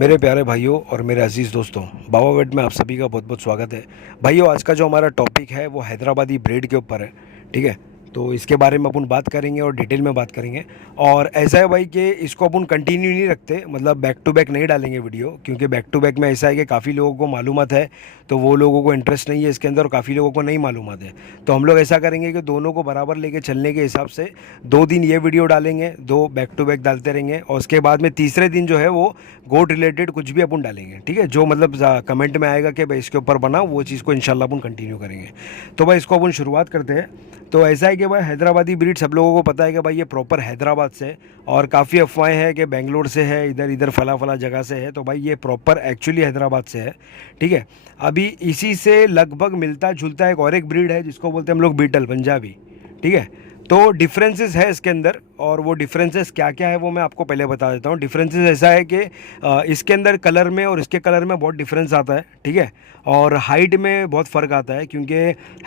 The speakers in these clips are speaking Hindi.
मेरे प्यारे भाइयों और मेरे अजीज़ दोस्तों, बाबा वेड में आप सभी का बहुत बहुत स्वागत है। भाइयों, आज का जो हमारा टॉपिक है वो हैदराबादी ब्रेड के ऊपर है। ठीक है, तो इसके बारे में अपन बात करेंगे और डिटेल में बात करेंगे। और ऐसा है भाई कि इसको अपन कंटिन्यू नहीं रखते, मतलब बैक टू बैक नहीं डालेंगे वीडियो, क्योंकि बैक टू बैक में ऐसा है कि काफ़ी लोगों को मालूमात है तो वो लोगों को इंटरेस्ट नहीं है इसके अंदर, और काफ़ी लोगों को नहीं मालूमात है। तो हम लोग ऐसा करेंगे कि दोनों को बराबर लेके चलने के हिसाब से 2 दिन ये वीडियो डालेंगे, 2 बैक टू बैक डालते रहेंगे, और उसके बाद में तीसरे दिन जो है वो गोट रिलेटेड कुछ भी अपन डालेंगे। ठीक है, जो मतलब कमेंट में आएगा कि भाई इसके ऊपर बनाओ, वो चीज़ को इंशाल्लाह अपन कंटिन्यू करेंगे। तो भाई इसको अपन शुरुआत करते हैं। तो ऐसा है कि भाई हैदराबादी ब्रीड सब लोगों को पता है कि भाई ये प्रॉपर हैदराबाद से है, और काफ़ी अफवाहें हैं कि बेंगलोर से है, इधर इधर फला फला जगह से है। तो भाई ये प्रॉपर एक्चुअली हैदराबाद से है। ठीक है, अभी इसी से लगभग मिलता जुलता एक ब्रीड है जिसको बोलते हैं हम लोग बीटल पंजाबी। ठीक है, तो डिफरेंसेस है इसके अंदर, और वो डिफरेंसेस क्या क्या है वो मैं आपको पहले बता देता हूँ। डिफरेंसेस ऐसा है कि इसके अंदर कलर में और इसके कलर में बहुत डिफरेंस आता है। ठीक है, और हाइट में बहुत फ़र्क आता है, क्योंकि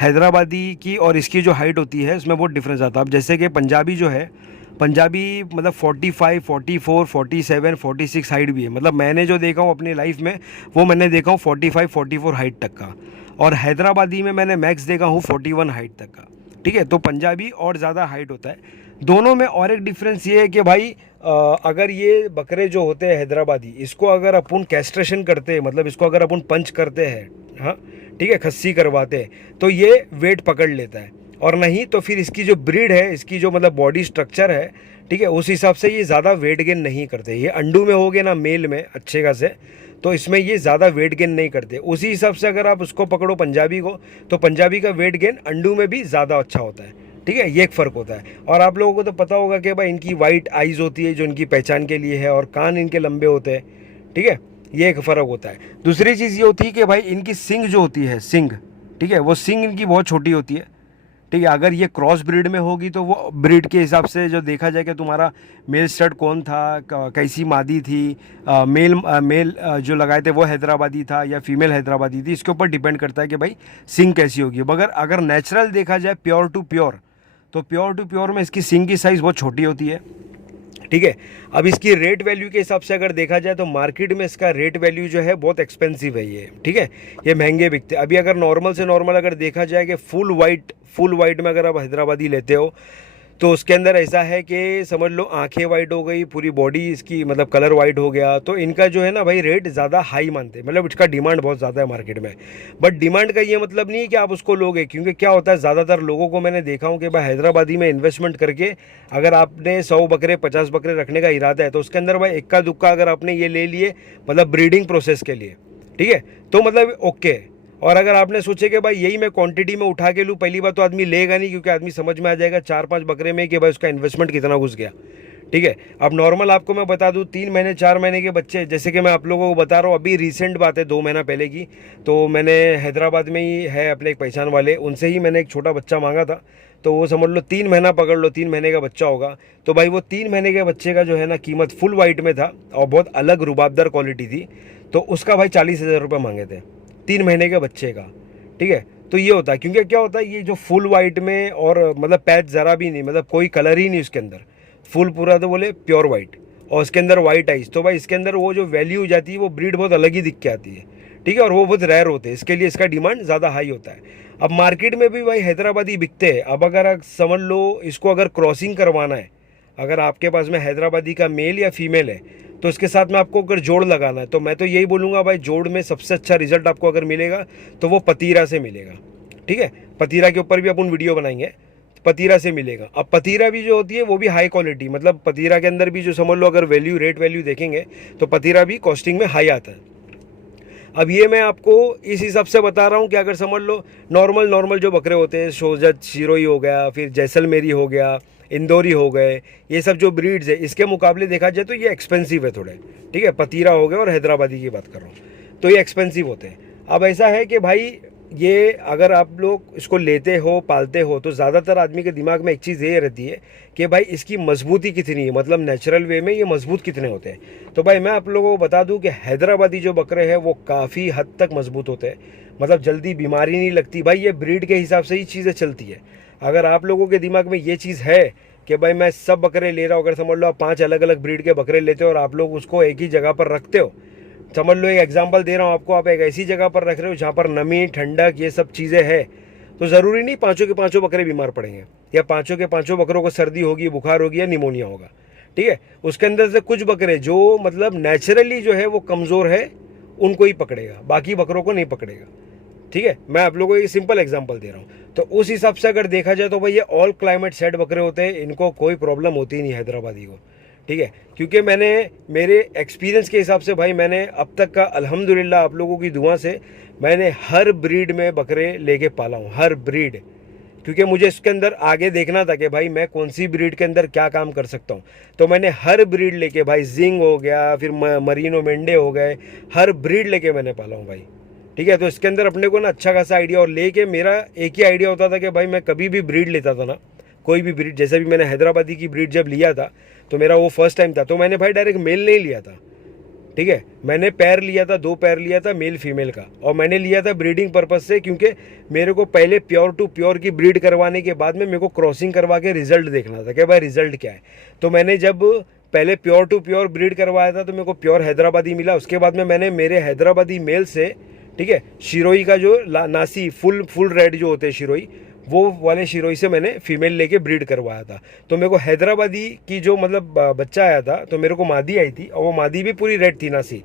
हैदराबादी की और इसकी जो हाइट होती है उसमें बहुत डिफरेंस आता है। अब जैसे कि पंजाबी जो है, पंजाबी मतलब 45, 44, 47, 46 हाइट भी है। मतलब मैंने जो देखा हूँ अपनी लाइफ में, वो मैंने देखा हूँ 45, 44 हाइट तक का, और हैदराबादी में मैंने मैक्स देखा हूँ 41 हाइट तक का। ठीक है, तो पंजाबी और ज़्यादा हाइट होता है दोनों में। और एक डिफरेंस ये है कि भाई अगर ये बकरे जो होते हैं हैदराबादी, इसको अगर अपन कैस्ट्रेशन करते हैं, मतलब इसको अगर अपन पंच करते हैं, हाँ ठीक है, खस्सी करवाते हैं, तो ये वेट पकड़ लेता है। और नहीं तो फिर इसकी जो ब्रीड है, इसकी जो मतलब बॉडी स्ट्रक्चर है, ठीक है, उस हिसाब से ये ज़्यादा वेट गेन नहीं करते। ये अंडू में हो गए ना, मेल में अच्छे खासे, तो इसमें ये ज़्यादा वेट गेन नहीं करते। उसी हिसाब से अगर आप उसको पकड़ो पंजाबी को, तो पंजाबी का वेट गेन अंडू में भी ज़्यादा अच्छा होता है। ठीक है, ये एक फ़र्क होता है। और आप लोगों को तो पता होगा कि भाई इनकी वाइट आइज़ होती है जो इनकी पहचान के लिए है, और कान इनके लंबे होते हैं। ठीक है, ये एक फ़र्क होता है। दूसरी चीज़ ये होती है कि भाई इनकी सिंग जो होती है, सिंग, ठीक है, वो सिंग इनकी बहुत छोटी होती है। ठीक है, अगर ये क्रॉस ब्रीड में होगी तो वो ब्रीड के हिसाब से जो देखा जाए कि तुम्हारा मेल स्टड कौन था, कैसी मादी थी, मेल जो लगाए थे वो हैदराबादी था या फीमेल हैदराबादी थी, इसके ऊपर डिपेंड करता है कि भाई सिंग कैसी होगी। मगर अगर नेचुरल देखा जाए, प्योर टू प्योर, तो प्योर टू प्योर में इसकी सिंग की साइज़ बहुत छोटी होती है। ठीक है, अब इसकी रेट वैल्यू के हिसाब से अगर देखा जाए तो मार्केट में इसका रेट वैल्यू जो है बहुत एक्सपेंसिव है ये। ठीक है, ये महंगे बिकते हैं। अभी अगर नॉर्मल से नॉर्मल अगर देखा जाए कि फुल वाइट में अगर आप हैदराबादी लेते हो, तो उसके अंदर ऐसा है कि समझ लो आंखें वाइट हो गई, पूरी बॉडी इसकी मतलब कलर वाइट हो गया, तो इनका जो है ना भाई रेट ज़्यादा हाई मानते हैं, मतलब इसका डिमांड बहुत ज़्यादा है मार्केट में। बट डिमांड का ये मतलब नहीं है कि आप उसको लोगे, क्योंकि क्या होता है, ज़्यादातर लोगों को मैंने देखा हूँ कि भाई हैदराबादी में इन्वेस्टमेंट करके अगर आपने 100 बकरे 50 बकरे रखने का इरादा है, तो उसके अंदर भाई इक्का दुक्का अगर आपने ये ले लिए, मतलब ब्रीडिंग प्रोसेस के लिए, ठीक है, तो मतलब ओके। और अगर आपने सोचे कि भाई यही मैं क्वांटिटी में उठा के लूँ, पहली बात तो आदमी लेगा नहीं, क्योंकि आदमी समझ में आ जाएगा 4-5 बकरे में कि भाई उसका इन्वेस्टमेंट कितना घुस गया। ठीक है, अब नॉर्मल आपको मैं बता दूं, 3 महीने 4 महीने के बच्चे, जैसे कि मैं आप लोगों को बता रहा हूँ, अभी रिसेंट बात है 2 महीना पहले की, तो मैंने हैदराबाद में ही है अपने एक पहचान वाले, उनसे ही मैंने एक छोटा बच्चा मांगा था। तो वो समझ लो 3 महीना पकड़ लो, 3 महीने का बच्चा होगा। तो भाई वो 3 महीने के बच्चे का जो है ना कीमत फुल वाइट में था, और बहुत अलग रुबाबदार क्वालिटी थी, तो उसका भाई 40,000 रुपये मांगे थे 3 महीने के बच्चे का। ठीक है, तो ये होता है, क्योंकि क्या होता है, ये जो फुल वाइट में और मतलब पैच ज़रा भी नहीं, मतलब कोई कलर ही नहीं उसके अंदर, फुल पूरा तो बोले प्योर वाइट, और उसके अंदर वाइट आइज, तो भाई इसके अंदर वो जो वैल्यू हो जाती है वो ब्रीड बहुत अलग ही दिख के आती है। ठीक है, और वो बहुत रेयर होते हैं, इसके लिए इसका डिमांड ज़्यादा हाई होता है। अब मार्केट में भी भाई हैदराबादी बिकते हैं। अब अगर आप समझ लो इसको अगर क्रॉसिंग करवाना है, अगर आपके पास में हैदराबादी का मेल या फीमेल है, तो इसके साथ में आपको अगर जोड़ लगाना है, तो मैं तो यही बोलूँगा भाई, जोड़ में सबसे अच्छा रिजल्ट आपको अगर मिलेगा तो वो पतीरा से मिलेगा। ठीक है, पतीरा के ऊपर भी अपन वीडियो बनाएंगे, पतीरा से मिलेगा। अब पतीरा भी जो होती है वो भी हाई क्वालिटी, मतलब पतीरा के अंदर भी जो समझ लो अगर रेट वैल्यू देखेंगे तो पतीरा भी कॉस्टिंग में हाई आता है। अब ये मैं आपको इस हिसाब से बता रहा हूँ कि अगर समझ लो नॉर्मल जो बकरे होते हैं, सोजत शिरोई हो गया, फिर जैसलमेरी हो गया, इंदौरी हो गए, ये सब जो ब्रीड्स है, इसके मुकाबले देखा जाए तो ये एक्सपेंसिव है थोड़े। ठीक है, पतीरा हो गया और हैदराबादी की बात कर रहा हूँ, तो ये एक्सपेंसिव होते हैं। अब ऐसा है कि भाई ये अगर आप लोग इसको लेते हो पालते हो, तो ज़्यादातर आदमी के दिमाग में एक चीज़ ये रहती है कि भाई इसकी मजबूती कितनी है, मतलब नेचुरल वे में ये मजबूत कितने होते हैं। तो भाई मैं आप लोगों को बता दूं कि हैदराबादी जो बकरे हैं वो काफ़ी हद तक मजबूत होते हैं, मतलब जल्दी बीमारी नहीं लगती। भाई ये ब्रीड के हिसाब से ही चीज़ें चलती है। अगर आप लोगों के दिमाग में ये चीज़ है कि भाई मैं सब बकरे ले रहा हूँ, अगर समझ लो आप 5 अलग अलग ब्रीड के बकरे लेते हो और आप लोग उसको एक ही जगह पर रखते हो, समझ लो एक एग्जांपल दे रहा हूँ आपको, आप एक ऐसी जगह पर रख रहे हो जहाँ पर नमी, ठंडक, ये सब चीज़ें है, तो ज़रूरी नहीं पाँचों के पाँचों बकरे बीमार पड़ेंगे, या पाँचों के पाँचों बकरों को सर्दी होगी, बुखार होगी या निमोनिया होगा। ठीक है, उसके अंदर से कुछ बकरे जो मतलब नेचुरली जो है वो कमज़ोर है, उनको ही पकड़ेगा, बाकी बकरों को नहीं पकड़ेगा। ठीक है, मैं आप लोगों को एक सिंपल एग्जांपल दे रहा हूँ। तो उस हिसाब से अगर देखा जाए तो भाई ये ऑल क्लाइमेट सेट बकरे होते हैं, इनको कोई प्रॉब्लम होती ही नहीं हैदराबादी को। ठीक है, क्योंकि मैंने मेरे एक्सपीरियंस के हिसाब से भाई मैंने अब तक का अल्हम्दुलिल्लाह आप लोगों की दुआ से मैंने हर ब्रीड में बकरे लेके पाला हूँ, हर ब्रीड, क्योंकि मुझे इसके अंदर आगे देखना था कि भाई मैं कौन सी ब्रीड के अंदर क्या काम कर सकता हूँ। तो मैंने हर ब्रीड लेके, भाई जिंग हो गया, फिर मरीनो मेंढे हो गए, हर ब्रीड लेके मैंने पाला हूँ भाई। ठीक है, तो इसके अंदर अपने को ना अच्छा खासा आइडिया, और लेके मेरा एक ही आइडिया होता था कि भाई मैं कभी भी ब्रीड लेता था ना, कोई भी ब्रीड, जैसे भी मैंने हैदराबादी की ब्रीड जब लिया था तो मेरा वो फर्स्ट टाइम था, तो मैंने भाई डायरेक्ट मेल नहीं लिया था। ठीक है, मैंने पैर लिया था, 2 पैर लिया था मेल फीमेल का, और मैंने लिया था ब्रीडिंग पर्पज से, क्योंकि मेरे को पहले प्योर टू प्योर की ब्रीड करवाने के बाद में मेरे को क्रॉसिंग करवा के रिजल्ट देखना था कि भाई रिजल्ट क्या है। तो मैंने जब पहले प्योर टू प्योर ब्रीड करवाया था तो मेरे को प्योर हैदराबादी मिला। उसके बाद में मैंने मेरे हैदराबादी मेल से, ठीक है, शिरोई का जो नासी फुल रेड जो होते हैं शिरोई, वो वाले शिरोई से मैंने फीमेल लेके ब्रीड करवाया था। तो मेरे को हैदराबादी की जो मतलब बच्चा आया था, तो मेरे को मादी आई थी, और वो मादी भी पूरी रेड थी नासी।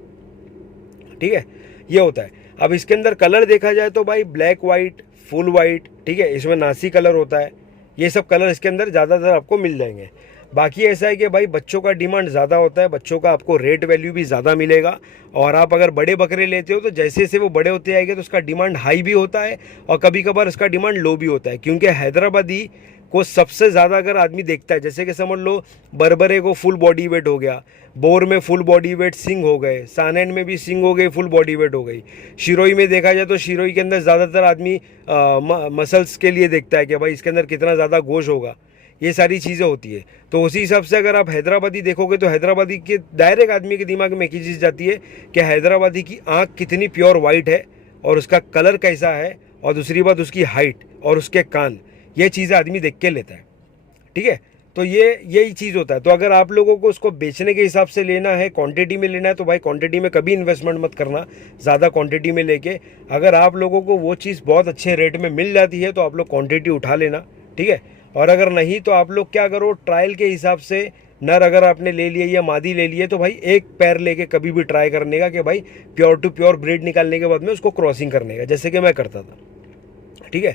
ठीक है, ये होता है। अब इसके अंदर कलर देखा जाए तो भाई ब्लैक वाइट, फुल वाइट, ठीक है, इसमें नासी कलर होता है, ये सब कलर इसके अंदर ज़्यादातर आपको मिल जाएंगे। बाकी ऐसा है कि भाई बच्चों का डिमांड ज़्यादा होता है, बच्चों का आपको रेट वैल्यू भी ज़्यादा मिलेगा। और आप अगर बड़े बकरे लेते हो तो जैसे जैसे वो बड़े होते आएंगे तो उसका डिमांड हाई भी होता है, और कभी कभार उसका डिमांड लो भी होता है, क्योंकि हैदराबादी को सबसे ज़्यादा अगर आदमी देखता है, जैसे कि समझ लो बरबरे को फुल बॉडी वेट हो गया, बोर में फुल बॉडी वेट सिंग हो गए, सानेन में भी सिंग हो गई, फुल बॉडी वेट हो गई। शिरोई में देखा जाए तो शिरोई के अंदर ज़्यादातर आदमी मसल्स के लिए देखता है कि भाई इसके अंदर कितना ज़्यादा गोश होगा, ये सारी चीज़ें होती है। तो उसी हिसाब से अगर आप हैदराबादी देखोगे तो हैदराबादी के डायरेक्ट आदमी के दिमाग में एक ही चीज़ जाती है कि हैदराबादी की आँख कितनी प्योर वाइट है, और उसका कलर कैसा है, और दूसरी बात उसकी हाइट और उसके कान, ये चीज़ें आदमी देख के लेता है। ठीक है, तो यही चीज़ होता है। तो अगर आप लोगों को उसको बेचने के हिसाब से लेना है, क्वांटिटी में लेना है, तो भाई क्वांटिटी में कभी इन्वेस्टमेंट मत करना ज़्यादा क्वांटिटी में लेके। अगर आप लोगों को वो चीज़ बहुत अच्छे रेट में मिल जाती है तो आप लोग क्वांटिटी उठा लेना। ठीक है, और अगर नहीं तो आप लोग क्या करो, ट्रायल के हिसाब से नर अगर आपने ले लिए या मादी ले लिए तो भाई एक पैर लेके कभी भी ट्राई करने का कि भाई प्योर टू प्योर ब्रीड निकालने के बाद में उसको क्रॉसिंग करने का, जैसे कि मैं करता था। ठीक है,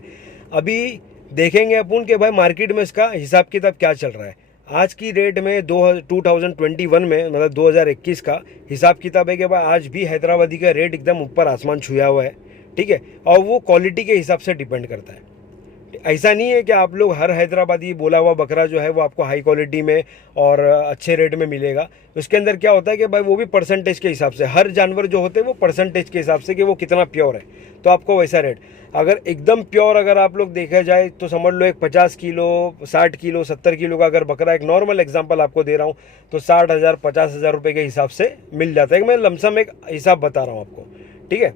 अभी देखेंगे अपन कि भाई मार्केट में इसका हिसाब किताब क्या चल रहा है। आज की रेट में 2021 में मतलब 2021 का हिसाब किताब है कि भाई आज भी हैदराबादी का रेट एकदम ऊपर आसमान छुआ हुआ है। ठीक है, और वो क्वालिटी के हिसाब से डिपेंड करता है। ऐसा नहीं है कि आप लोग हर हैदराबादी बोला हुआ बकरा जो है वो आपको हाई क्वालिटी में और अच्छे रेट में मिलेगा। उसके अंदर क्या होता है कि भाई वो भी परसेंटेज के हिसाब से, हर जानवर जो होते हैं वो परसेंटेज के हिसाब से कि वो कितना प्योर है, तो आपको वैसा रेट। अगर एकदम प्योर अगर आप लोग देखा जाए तो समझ लो एक 50 किलो, 60 किलो, 70 किलो का अगर बकरा, एक नॉर्मल एग्जांपल आपको दे रहा हूँ, तो 60,000 50,000 रुपये के हिसाब से मिल जाता है। मैं लमसम एक हिसाब बता रहा हूँ आपको। ठीक है,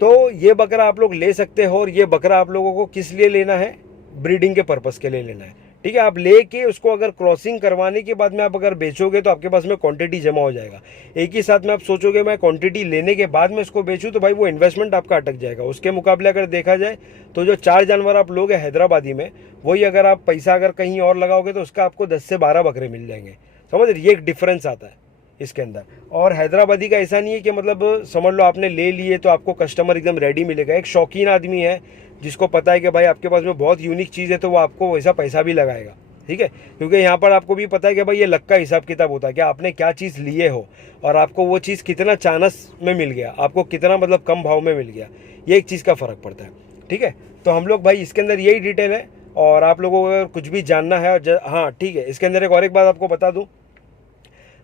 तो ये बकरा आप लोग ले सकते हो, और ये बकरा आप लोगों को किस लिए लेना है, ब्रीडिंग के पर्पस के लिए लेना है। ठीक है, आप लेके उसको अगर क्रॉसिंग करवाने के बाद में आप अगर बेचोगे तो आपके पास में क्वांटिटी जमा हो जाएगा। एक ही साथ में आप सोचोगे मैं क्वांटिटी लेने के बाद में इसको बेचूं, तो भाई वो इन्वेस्टमेंट आपका अटक जाएगा। उसके मुकाबले अगर देखा जाए तो जो 4 जानवर आप लोगे हैदराबादी में, वही अगर आप पैसा अगर कहीं और लगाओगे तो उसका आपको 10 से 12 बकरे मिल जाएंगे। समझ रहे, ये एक डिफरेंस आता है इसके अंदर। और हैदराबादी का ऐसा नहीं है कि मतलब समझ लो आपने ले लिए तो आपको कस्टमर एकदम रेडी मिलेगा। एक शौकीन आदमी है जिसको पता है कि भाई आपके पास में बहुत यूनिक चीज़ है, तो वो आपको वैसा पैसा भी लगाएगा। ठीक है, क्योंकि यहाँ पर आपको भी पता है कि भाई ये लक का हिसाब किताब होता है कि आपने क्या चीज़ लिए हो और आपको वो चीज़ कितना चानस में मिल गया, आपको कितना मतलब कम भाव में मिल गया, ये एक चीज़ का फ़र्क पड़ता है। ठीक है, तो हम लोग भाई इसके अंदर यही डिटेल है। और आप लोगों को अगर कुछ भी जानना है, हाँ ठीक है, इसके अंदर एक और एक बात आपको बता दूँ,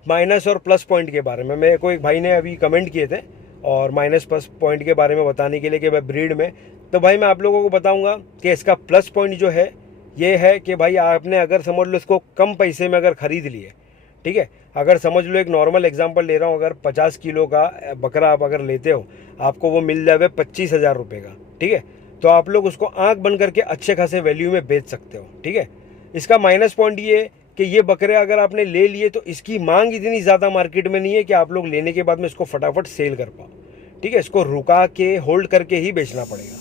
माइनस और प्लस पॉइंट के बारे में। मेरे को एक भाई ने अभी कमेंट किए थे और माइनस प्लस पॉइंट के बारे में बताने के लिए कि भाई ब्रीड में, तो भाई मैं आप लोगों को बताऊंगा कि इसका प्लस पॉइंट जो है ये है कि भाई आपने अगर समझ लो इसको कम पैसे में अगर ख़रीद लिए, ठीक है, अगर समझ लो एक नॉर्मल एग्जांपल ले रहा हूँ, अगर 50 किलो का बकरा आप अगर लेते हो, आपको वो मिल जाए 25,000 रुपये का। ठीक है, तो आप लोग उसको आँख बंद करके अच्छे खासे वैल्यू में बेच सकते हो। ठीक है, इसका माइनस पॉइंट ये कि ये बकरे अगर आपने ले लिए तो इसकी मांग इतनी ज़्यादा मार्केट में नहीं है कि आप लोग लेने के बाद में इसको फटाफट सेल कर पाओ। ठीक है, इसको रुका के होल्ड करके ही बेचना पड़ेगा।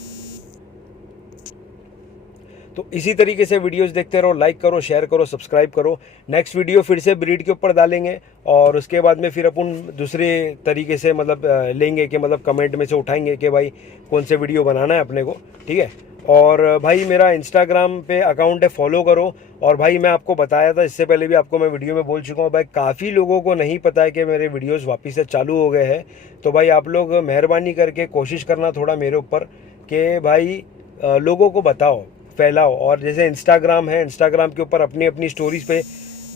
तो इसी तरीके से वीडियोस देखते रहो, लाइक करो, शेयर करो, सब्सक्राइब करो। नेक्स्ट वीडियो फिर से ब्रीड के ऊपर डालेंगे और उसके बाद में फिर अपन दूसरे तरीके से मतलब लेंगे कि मतलब कमेंट में से उठाएंगे कि भाई कौन से वीडियो बनाना है अपने को। ठीक है, और भाई मेरा इंस्टाग्राम पे अकाउंट है, फॉलो करो। और भाई मैं आपको बताया था इससे पहले भी, आपको मैं वीडियो में बोल चुका हूँ भाई, काफ़ी लोगों को नहीं पता है कि मेरे वीडियोस वापस से चालू हो गए हैं। तो भाई आप लोग मेहरबानी करके कोशिश करना थोड़ा मेरे ऊपर कि भाई लोगों को बताओ, फैलाओ। और जैसे इंस्टाग्राम है, इंस्टाग्राम के ऊपर अपनी अपनी स्टोरीज पे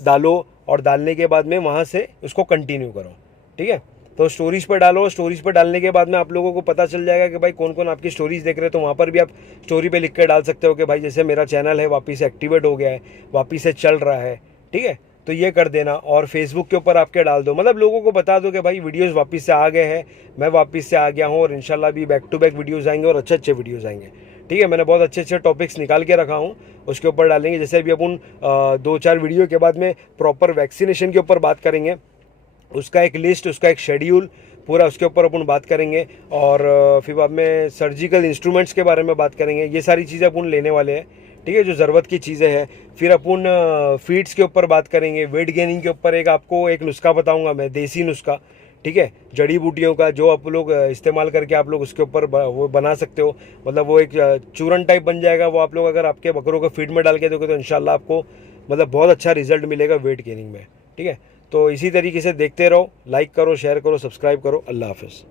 डालो और डालने के बाद में वहाँ से उसको कंटिन्यू करो। ठीक है, तो स्टोरीज पे डालो, स्टोरीज पे डालने के बाद में आप लोगों को पता चल जाएगा कि भाई कौन कौन आपकी स्टोरीज देख रहे हैं। तो वहाँ पर भी आप स्टोरी पे लिख कर डाल सकते हो कि भाई जैसे मेरा चैनल है वापस से एक्टिवेट हो गया है, वापस से चल रहा है। ठीक है, तो ये कर देना। और फेसबुक के ऊपर आपके डाल दो, मतलब लोगों को बता दो कि भाई वीडियोस वापस से आ गए हैं, मैं वापस से आ गया हूँ और इंशाल्लाह भी बैक टू बैक वीडियोस आएंगे और अच्छे अच्छे वीडियोस आएंगे। ठीक है, मैंने बहुत अच्छे अच्छे टॉपिक्स निकाल के रखा हूँ, उसके ऊपर डालेंगे। जैसे अभी अपन 2-4 वीडियो के बाद में प्रॉपर वैक्सीनेशन के ऊपर बात करेंगे, उसका एक लिस्ट, उसका एक शेड्यूल पूरा, उसके ऊपर अपन बात करेंगे। और फिर बाद में सर्जिकल इंस्ट्रूमेंट्स के बारे में बात करेंगे। ये सारी चीज़ें अपन लेने वाले हैं। ठीक है, जो ज़रूरत की चीज़ें हैं। फिर अपन फीड्स के ऊपर बात करेंगे, वेट गेनिंग के ऊपर एक आपको एक नुस्खा बताऊंगा मैं, देसी नुस्खा। ठीक है, जड़ी बूटियों का जो आप लोग इस्तेमाल करके आप लोग उसके ऊपर वो बना सकते हो, मतलब वो एक चूरन टाइप बन जाएगा। वो आप लोग अगर आपके बकरों को फीड में डाल के दोगे तो इंशाल्लाह आपको मतलब बहुत अच्छा रिजल्ट मिलेगा वेट गेनिंग में। ठीक है, तो इसी तरीके से देखते रहो, लाइक करो, शेयर करो, सब्सक्राइब करो। अल्लाह हाफिज़।